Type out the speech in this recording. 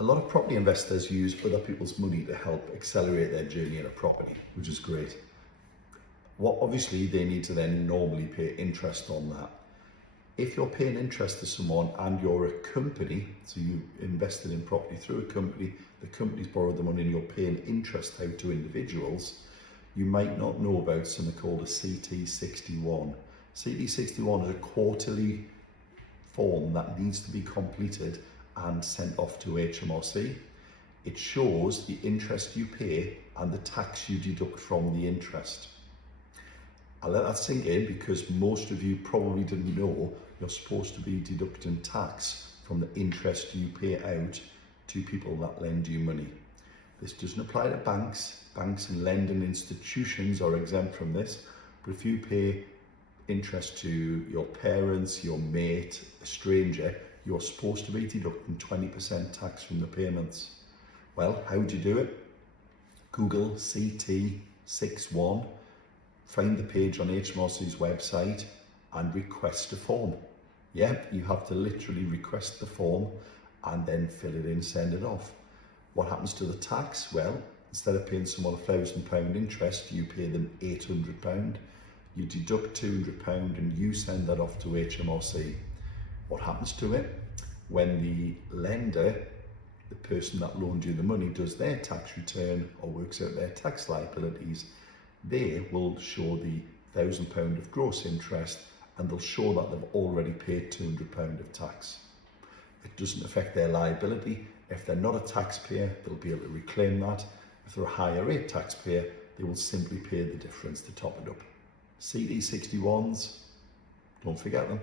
A lot of property investors use other people's money to help accelerate their journey in a property, which is great. What obviously they need to then normally pay interest on that. If you're paying interest to someone and you're a company, so you invested in property through a company, the company's borrowed the money and you're paying interest out to individuals, you might not know about something called a CT61. CT61 is a quarterly form that needs to be completed and sent off to HMRC. It shows the interest you pay and the tax you deduct from the interest. I'll let that sink in because most of you probably didn't know you're supposed to be deducting tax from the interest you pay out to people that lend you money. This doesn't apply to banks. Banks and lending institutions are exempt from this, but if you pay interest to your parents, your mate, a stranger, you're supposed to be deducting 20% tax from the payments. Well, how do you do it? Google CT61, find the page on HMRC's website and request a form. Yep, you have to literally request the form and then fill it in, send it off. What happens to the tax? Well, instead of paying someone £1,000 interest, you pay them £800. You deduct £200 and you send that off to HMRC. What happens to it? When the lender, the person that loaned you the money, does their tax return or works out their tax liabilities, they will show the £1,000 of gross interest and they'll show that they've already paid £200 of tax. It doesn't affect their liability. If they're not a taxpayer, they'll be able to reclaim that. If they're a higher rate taxpayer, they will simply pay the difference to top it up. CT61s, don't forget them.